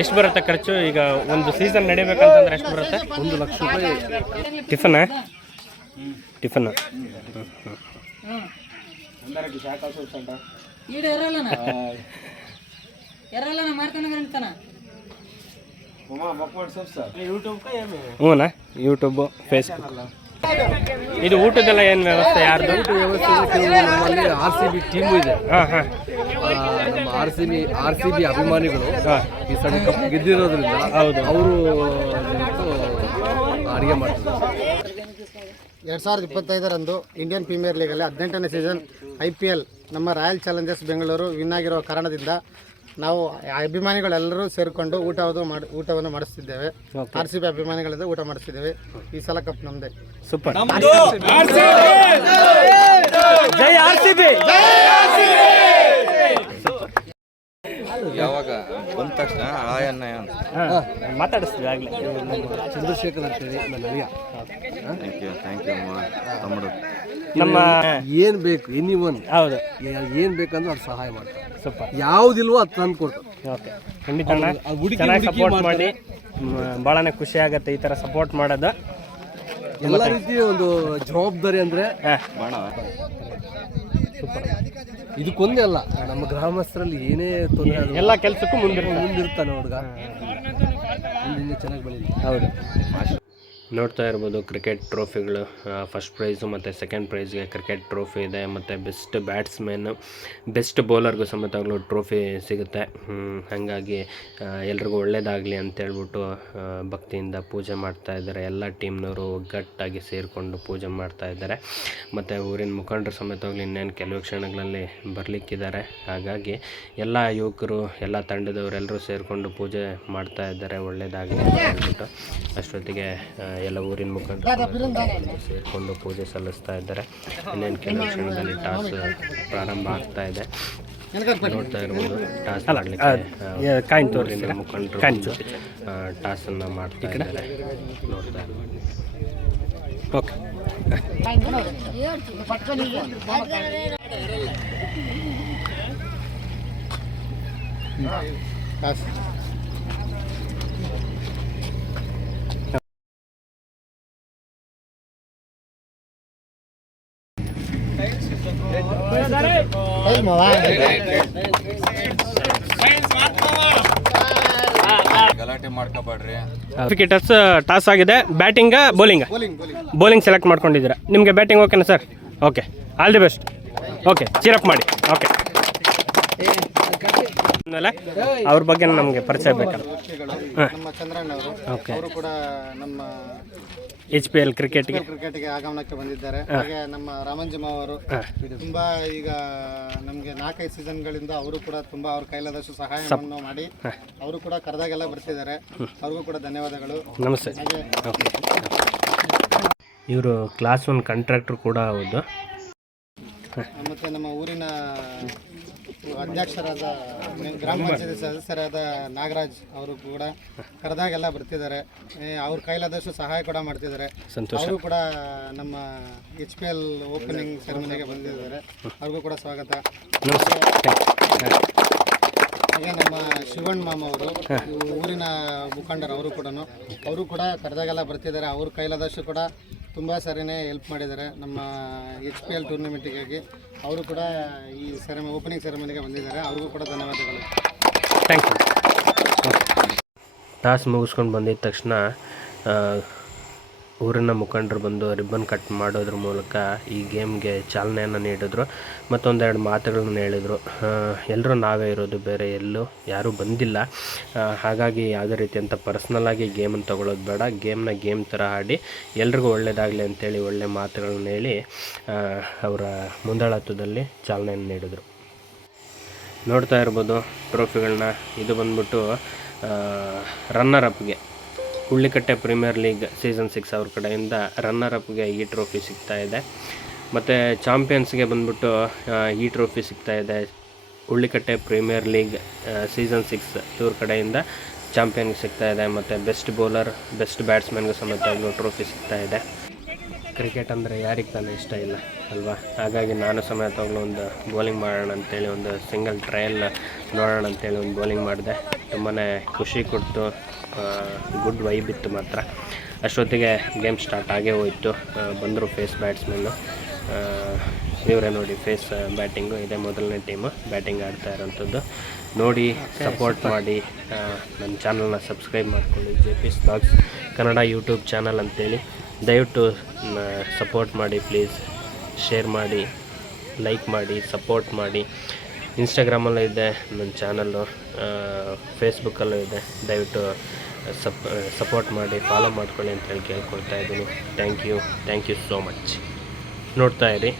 ಎಷ್ಟು ಬರುತ್ತೆ ಖರ್ಚು? ಈಗ ಒಂದು ಸೀಸನ್ ನಡಿಬೇಕಂತಂದ್ರೆ ಎಷ್ಟು ಬರುತ್ತೆ? 1 ಲಕ್ಷ ರೂಪಾಯಿ. ಟಿಫನ್ ಹ್ಞೂನಾ? YouTube, Facebook. ಇದು ಊಟದೆಲ್ಲ ಏನು ವ್ಯವಸ್ಥೆ? ಯಾರ್ದು ವ್ಯವಸ್ಥೆ? ನಮ್ಮಲ್ಲಿ RCB ಟೀಮು ಇದೆ. ನಮ್ಮ RCB ಅಭಿಮಾನಿಗಳು ಈ ಸಲ ಕಪ್ ಗೆದ್ದಿರೋದ್ರಿಂದ ಹೌದು, ಅವರು ಅಡುಗೆ ಮಾಡ್ತಾರೆ. 2025ರಂದು Indian premier legally 18ನೇ season IPL ನಮ್ಮ ರಾಯಲ್ ಚಾಲೆಂಜರ್ಸ್ ಬೆಂಗಳೂರು ವಿನ್ ಆಗಿರೋ ಕಾರಣದಿಂದ ನಾವು ಅಭಿಮಾನಿಗಳೆಲ್ಲರೂ ಸೇರಿಕೊಂಡು ಊಟವನ್ನು ಮಾಡಿಸ್ತಿದ್ದೇವೆ. RCB ಅಭಿಮಾನಿಗಳಿಂದ ಊಟ ಮಾಡಿಸ್ತಿದ್ದೇವೆ. ಈ ಸಲ ಕಪ್ ನಮ್ಮದೇ. ಸೂಪರ್. ಜೈ RCB. ಯಾವಾಗ ಬಂದ ತಕ್ಷಣ ಮಾತಾಡಿಸ್ತೀವಿ ಆಗಲಿ. ಚಂದ್ರಶೇಖರ್ ಅಂತೇಳಿ ನನ್ನ ಅಳಿಯ. ಥ್ಯಾಂಕ್ ಯು ತಮ್ಮಡು. ನಮ್ಮ ಏನು ಬೇಕು ಎನಿವನ್, ಹೌದು, ಏನು ಬೇಕಂದ್ರೆ ಅವ್ರು ಸಹಾಯ ಮಾಡ್ತಾರೆ. ಸೂಪರ್. ಯಾವುದಿಲ್ವೋ ಅದು ತಂದು ಕೊಡ್ತಾರೆ. ಓಕೆ, ಖಂಡಿತ ಚೆನ್ನಾಗಿ ಸಪೋರ್ಟ್ ಮಾಡಿ. ಭಾಳನೇ ಖುಷಿ ಆಗುತ್ತೆ ಈ ಥರ ಸಪೋರ್ಟ್ ಮಾಡೋದು. ಎಲ್ಲ ರೀತಿಯ ಒಂದು ಜವಾಬ್ದಾರಿ ಅಂದರೆ ಇದಕ್ಕೊಂದೇ ಅಲ್ಲ, ನಮ್ಮ ಗ್ರಾಮಸ್ಥರಲ್ಲಿ ಏನೇ ತೊಂದರೆ ಎಲ್ಲ ಕೆಲಸಕ್ಕೂ ಮುಂದಿರ್ತಾನೆ ಹುಡುಗ. ಮುಂದೆ ಚೆನ್ನಾಗಿ ಬೆಳೀಲಿ. ಹೌದು. ನೋಡ್ತಾ ಇರ್ಬೋದು ಕ್ರಿಕೆಟ್ ಟ್ರೋಫಿಗಳು. ಫಸ್ಟ್ ಪ್ರೈಸು ಮತ್ತು ಸೆಕೆಂಡ್ ಪ್ರೈಸ್ಗೆ ಕ್ರಿಕೆಟ್ ಟ್ರೋಫಿ ಇದೆ, ಮತ್ತು ಬೆಸ್ಟ್ ಬ್ಯಾಟ್ಸ್ಮನ್ನು, ಬೆಸ್ಟ್ ಬೌಲರ್ಗೂ ಸಮೇತವಾಗಲೂ ಟ್ರೋಫಿ ಸಿಗುತ್ತೆ. ಹಾಗಾಗಿ ಎಲ್ರಿಗೂ ಒಳ್ಳೆಯದಾಗಲಿ ಅಂತೇಳ್ಬಿಟ್ಟು ಭಕ್ತಿಯಿಂದ ಪೂಜೆ ಮಾಡ್ತಾ ಇದ್ದಾರೆ. ಎಲ್ಲ ಟೀಮ್ನವರು ಒಗ್ಗಟ್ಟಾಗಿ ಸೇರಿಕೊಂಡು ಪೂಜೆ ಮಾಡ್ತಾ ಇದ್ದಾರೆ. ಮತ್ತು ಊರಿನ ಮುಖಂಡರು ಸಮೇತವಾಗಲಿ ಇನ್ನೇನು ಕೆಲವು ಕ್ಷಣಗಳಲ್ಲಿ ಬರಲಿಕ್ಕಿದ್ದಾರೆ. ಹಾಗಾಗಿ ಎಲ್ಲ ಯುವಕರು, ಎಲ್ಲ ತಂಡದವರೆಲ್ಲರೂ ಸೇರಿಕೊಂಡು ಪೂಜೆ ಮಾಡ್ತಾ ಇದ್ದಾರೆ, ಒಳ್ಳೆಯದಾಗಲಿ ಅಂತ ಹೇಳ್ಬಿಟ್ಟು. ಅಷ್ಟೊತ್ತಿಗೆ ಎಲ್ಲ ಊರಿನ ಮುಖಂಡರು ಸೇರಿಕೊಂಡು ಪೂಜೆ ಸಲ್ಲಿಸ್ತಾ ಇದ್ದಾರೆ. ಇನ್ನೇನು ಕೆಲವು ಕ್ಷಣದಲ್ಲಿ ಟಾಸ್ ಪ್ರಾರಂಭ ಆಗ್ತಾ ಇದೆ. ನೋಡ್ತಾ ಇರ್ಬೋದು ಟಾಸ್ ಆಡಲಿಕ್ಕೆ ಮುಖಂಡರು ಟಾಸನ್ನು ಮಾಡ್ತಾ ಇದ್ದಾರೆ. ನೋಡ್ತಾ ಇರ್ಬೋದು. ಓಕೆ, ಗಲಾಟೆ ಮಾಡ್ಕೋಬೇಡ್ರಿ. ಕ್ರಿಕೆಟರ್ಸ್ ಟಾಸ್ ಆಗಿದೆ. ಬ್ಯಾಟಿಂಗ ಬೌಲಿಂಗ್ ಸೆಲೆಕ್ಟ್ ಮಾಡ್ಕೊಂಡಿದ್ದೀರಾ? ನಿಮಗೆ ಬ್ಯಾಟಿಂಗ್ ಓಕೆನಾ sir? Okay, all the best. Okay, ಚೀರಪ್ ಮಾಡಿ. ಓಕೆ, ಆಮೇಲೆ ಅವ್ರ ಬಗ್ಗೆ ನಮಗೆ ಪರಿಚಯ ಬೇಕಲ್ಲ. ನಮ್ಮ ಚಂದ್ರಣ್ಣ ಅವರು ಕೂಡ ನಮ್ಮ HPL ಕ್ರಿಕೆಟ್ಗೆ ಆಗಮನಕ್ಕೆ ಬಂದಿದ್ದಾರೆ. ಹಾಗೆ ನಮ್ಮ ರಾಮಂಜಮ್ಮ ಅವರು ತುಂಬಾ ಈಗ ನಮಗೆ 4-5 ಸೀಸನ್ಗಳಿಂದ ಅವರು ಕೂಡ ತುಂಬಾ ಅವ್ರ ಕೈಲಾದಷ್ಟು ಸಹಾಯವನ್ನು ಮಾಡಿ ಅವರು ಕೂಡ ಕರೆದಾಗೆಲ್ಲ ಬರ್ತಿದ್ದಾರೆ. ಅವ್ರಿಗೂ ಕೂಡ ಧನ್ಯವಾದಗಳು. ನಮಸ್ತೆ. ಇವರು ಕ್ಲಾಸ್ 1 ಕಾಂಟ್ರಾಕ್ಟರ್ ಕೂಡ ಹೌದು. ಮತ್ತು ನಮ್ಮ ಊರಿನ ಅಧ್ಯಕ್ಷರಾದ ಗ್ರಾಮ ಪಂಚಾಯತಿ ಸದಸ್ಯರಾದ ನಾಗರಾಜ್ ಅವರು ಕೂಡ ಕರೆದಾಗೆಲ್ಲ ಬರ್ತಿದ್ದಾರೆ. ಅವ್ರ ಕೈಲಾದಷ್ಟು ಸಹಾಯ ಕೂಡ ಮಾಡ್ತಿದ್ದಾರೆ. ಅವರು ಕೂಡ ನಮ್ಮ HPL ಓಪನಿಂಗ್ ಸೆರೆಮನಿಗೆ ಬಂದಿದ್ದಾರೆ. ಅವ್ರಿಗೂ ಕೂಡ ಸ್ವಾಗತ. ಹಾಗೆ ನಮ್ಮ ಶಿವಣ್ಣ ಮಾಮ ಅವರು ಊರಿನ ಮುಖಂಡರು, ಅವರು ಕೂಡ ಕರೆದಾಗೆಲ್ಲ ಬರ್ತಿದ್ದಾರೆ. ಅವ್ರ ಕೈಲಾದಷ್ಟು ಕೂಡ ತುಂಬ ಸರಿನೇ ಹೆಲ್ಪ್ ಮಾಡಿದ್ದಾರೆ ನಮ್ಮ HPL ಟೂರ್ನಮೆಂಟಿಗಾಗಿ. ಅವರು ಕೂಡ ಈ ಓಪನಿಂಗ್ ಸೆರೆಮನಿಗೆ ಬಂದಿದ್ದಾರೆ. ಅವ್ರಿಗೂ ಕೂಡ ಧನ್ಯವಾದಗಳು. Thank you. ಟಾಸ್ ಮುಗಿಸ್ಕೊಂಡು ಬಂದಿದ್ದ ತಕ್ಷಣ ಊರಿನ ಮುಖಂಡರು ಬಂದು ರಿಬ್ಬನ್ ಕಟ್ ಮಾಡೋದ್ರ ಮೂಲಕ ಈ ಗೇಮ್ಗೆ ಚಾಲನೆಯನ್ನು ನೀಡಿದ್ರು. ಮತ್ತೊಂದೆರಡು ಮಾತುಗಳನ್ನು ಹೇಳಿದರು. ಎಲ್ಲರೂ ನಾವೇ ಇರೋದು, ಬೇರೆ ಎಲ್ಲೂ ಯಾರೂ ಬಂದಿಲ್ಲ. ಹಾಗಾಗಿ ಯಾವುದೇ ರೀತಿಯಂಥ ಪರ್ಸ್ನಲ್ಲಾಗಿ ಗೇಮನ್ನು ತೊಗೊಳ್ಳೋದು ಬೇಡ, ಗೇಮ್ನ ಗೇಮ್ ಥರ ಆಡಿ ಎಲ್ರಿಗೂ ಒಳ್ಳೆಯದಾಗಲಿ ಅಂತೇಳಿ ಒಳ್ಳೆ ಮಾತುಗಳನ್ನು ಹೇಳಿ ಅವರ ಮುಂದಾಳತ್ವದಲ್ಲಿ ಚಾಲನೆಯನ್ನು ನೀಡಿದರು. ನೋಡ್ತಾ ಇರ್ಬೋದು ಟ್ರೋಫಿಗಳನ್ನ. ಇದು ಬಂದ್ಬಿಟ್ಟು runner ಅಪ್ಗೆ Hullikatte premier league season 6 ಅವ್ರ ಕಡೆಯಿಂದ ರನ್ನರ್ ಅಪ್ಗೆ ಈ ಟ್ರೋಫಿ ಸಿಗ್ತಾಯಿದೆ. ಮತ್ತು ಚಾಂಪಿಯನ್ಸ್ಗೆ ಬಂದ್ಬಿಟ್ಟು ಈ ಟ್ರೋಫಿ ಸಿಗ್ತಾಯಿದೆ. ಹುಳ್ಳಿಕಟ್ಟೆ ಪ್ರೀಮಿಯರ್ ಲೀಗ್ ಸೀಸನ್ 6 ಇವ್ರ ಕಡೆಯಿಂದ ಚಾಂಪಿಯನ್ಗೆ ಸಿಗ್ತಾಯಿದೆ. ಮತ್ತು ಬೆಸ್ಟ್ ಬೌಲರ್, ಬೆಸ್ಟ್ ಬ್ಯಾಟ್ಸ್ಮನ್ಗೂ ಸಮೇತ ಟ್ರೋಫಿ ಸಿಗ್ತಾಯಿದೆ. ಕ್ರಿಕೆಟ್ ಅಂದರೆ ಯಾರಿಗೆ ತಾನೇ ಇಷ್ಟ ಇಲ್ಲ ಅಲ್ವಾ? ಹಾಗಾಗಿ ನಾನು ಸಮೇತವಾಗಲೂ ಒಂದು ಬೌಲಿಂಗ್ ಮಾಡೋಣ ಅಂತೇಳಿ ಒಂದು ಸಿಂಗಲ್ ಟ್ರಯಲ್ ನೋಡೋಣ ಅಂತೇಳಿ ಒಂದು ಬೌಲಿಂಗ್ ಮಾಡಿದೆ. ತುಂಬಾ ಖುಷಿ ಕೊಡ್ತು, ಗುಡ್ ವೈಬ್ ಇತ್ತು ಮಾತ್ರ. ಅಷ್ಟೊತ್ತಿಗೆ ಗೇಮ್ ಸ್ಟಾರ್ಟ್ ಆಗೇ ಹೋಯಿತು. ಬಂದರು ಫೇಸ್ ಬ್ಯಾಟ್ಸ್ಮನ್ನು, ಇವರೇ ನೋಡಿ ಫೇಸ್ ಬ್ಯಾಟಿಂಗು. ಇದೇ ಮೊದಲನೇ ಟೀಮು ಬ್ಯಾಟಿಂಗ್ ಆಡ್ತಾ ಇರೋಂಥದ್ದು. ನೋಡಿ ಸಪೋರ್ಟ್ ಮಾಡಿ, ನನ್ನ ಚಾನಲ್ನ ಸಬ್ಸ್ಕ್ರೈಬ್ ಮಾಡ್ಕೊಳ್ಳಿ. JP Vlogs Kannada YouTube channel ಅಂತೇಳಿ ದಯವಿಟ್ಟು ಸಪೋರ್ಟ್ ಮಾಡಿ ಪ್ಲೀಸ್. ಶೇರ್ ಮಾಡಿ, ಲೈಕ್ ಮಾಡಿ, ಸಪೋರ್ಟ್ ಮಾಡಿ. ಇನ್ಸ್ಟಾಗ್ರಾಮಲ್ಲೂ ಇದೆ ನನ್ನ ಚಾನಲ್ಲು, ಫೇಸ್ಬುಕ್ಕಲ್ಲೂ ಇದೆ. ದಯವಿಟ್ಟು ಸಪೋರ್ಟ್ ಮಾಡಿ, ಫಾಲೋ ಮಾಡ್ಕೊಳ್ಳಿ ಅಂತೇಳಿ ಕೇಳ್ಕೊಳ್ತಾ ಇದ್ದೀನಿ. Thank you so much. ನೋಡ್ತಾ ಇರಿ,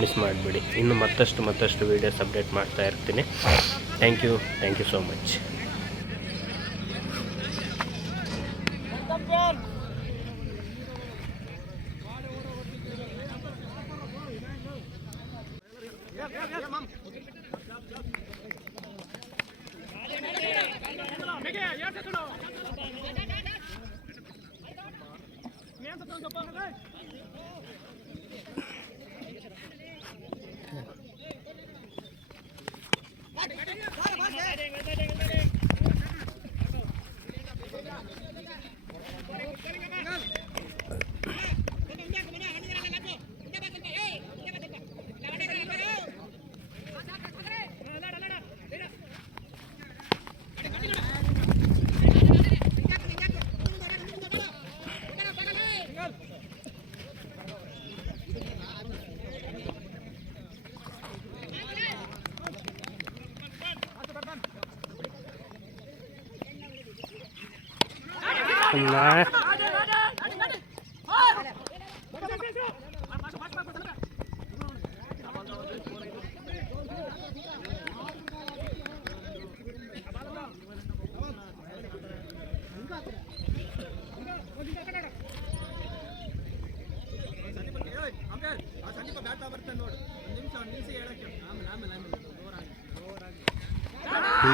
ಮಿಸ್ ಮಾಡಿಬಿಡಿ. ಇನ್ನು ಮತ್ತಷ್ಟು ವೀಡಿಯೋಸ್ ಅಪ್ಡೇಟ್ ಮಾಡ್ತಾ ಇರ್ತೀನಿ. Thank you so much.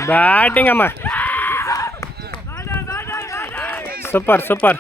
Batting ಅಮ್ಮ, ಸೂಪರ್.